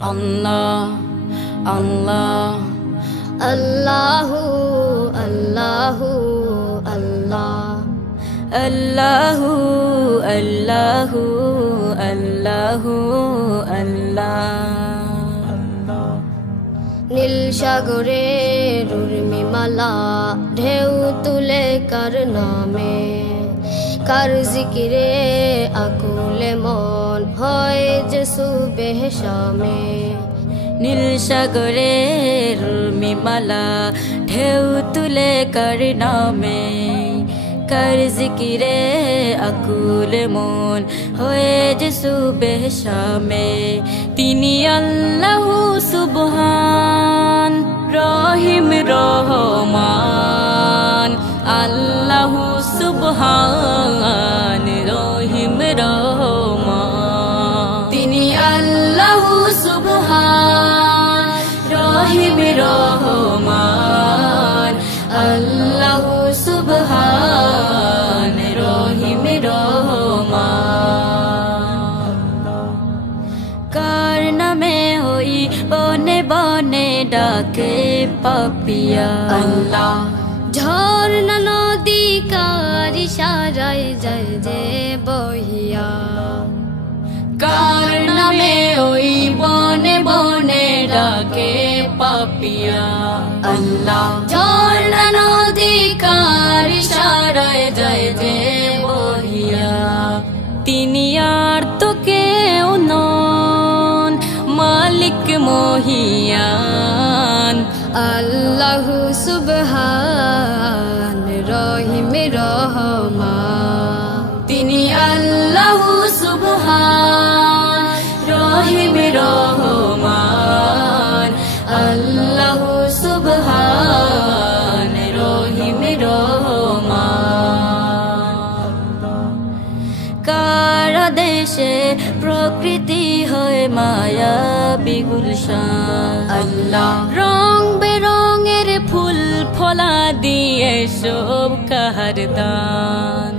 Allah, Allah, Allahu, Allahu, Allah, Allahu, Allahu, Allahu, Allah. নীল সাগরের উর্মিমালা ঢেউ তুলে কার নামে, কার জিকিরে আকুলে মন হয় যে সুবেহ শামে। নীল সাগরের উর্মিমালা ঢেউ তুলে কার নামে, কার জিকিরে আকুলে মন হয়ে যে সুবেহ শামে। তিনি আল্লাহু সুবহান রহিম রহমান, আল্লাহু সুবহান রহিম রহমান। তিনি আল্লাহু সুবহান রহিম রহমান, আল্লাহু সুবহান রহিম রহমান। কার নামে ওই বনে বনে ডাকে পাপিয়া আল্লাহ, ঝর্ণা নদী কার ইশারায় যায় যে বহিয়া। কার নামে ওই বনে বনে ডাকে পাপিয়া আল্লাহ, ঝর্ণা নদী কার ইশারায় যায় যে বহিয়া। তিনি আর তো কেউ নন, মালিক মহিয়ান, আল্লাহু সুবহান রহিম রহমান। তিনি আল্লাহু সুবহান রহিম রহমান, আল্লাহু সুবহান রহিম রহমান। কার দেশে প্রকৃতি হয় মায়া বিগুলশান আল্লাহ, রং বেরঙের ফুল ফলা দিয়ে সব কাহার দান।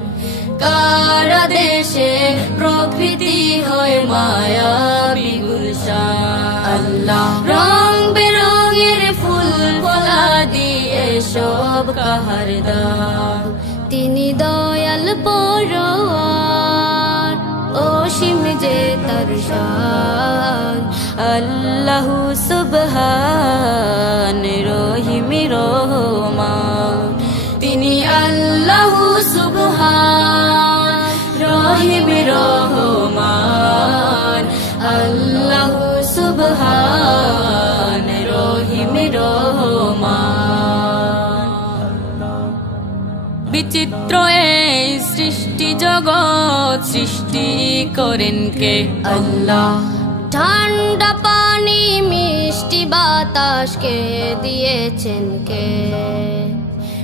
কার দেশে প্রকৃতি হয় মায়া বিগুলশান আল্লাহ, রং বেরঙের ফুল ফলা দিয়ে সব কাহার দান। তিনি দয়াল পরওয়ার অসীম যে তার শান, আল্লাহু সুবহান রহিম রহমান। তিনি আল্লাহু সুবহান রহিম রহমান, আল্লাহু সুবহান রহিম রহমান। বিচিত্র এই সৃষ্টি জগৎ সৃষ্টি করেন কে আল্লাহ, ঠান্ডা পানি মিষ্টি বাতাসকে দিয়েছেন কে।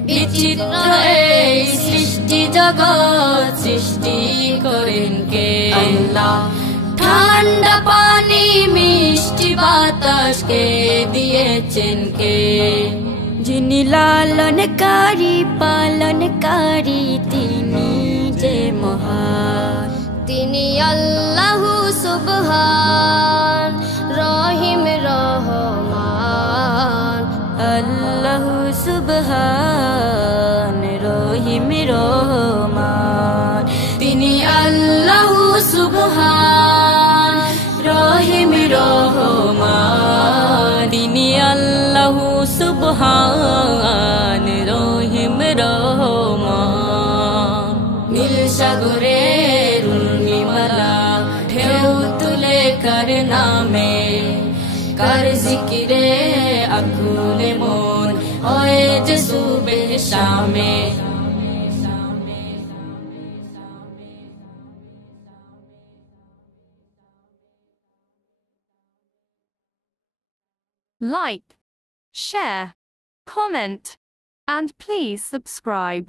বিচিত্র এই সৃষ্টি জগৎ সৃষ্টি করেন কে আল্লাহ, ঠান্ডা পানি মিষ্টি বাতাসকে দিয়েছেন কে। যিনি লালনকারী পালনকারী তিনি যে মহান, তিনি আল্লাহু সুবহান রহিম রহমান, আল্লাহু সুবহান রহিম রহমান। তিনি আল্লাহু সুবহান রহিম রহমান, তিনি আল্লাহু সুবহান রহিম রহমান। নীল সাগরের উর্মিমালা ঢেউ তুলে কার নামে, কার জিকিরে আকুলে মন হয় যে সুবেহ শামে। Like, share, comment, and please subscribe.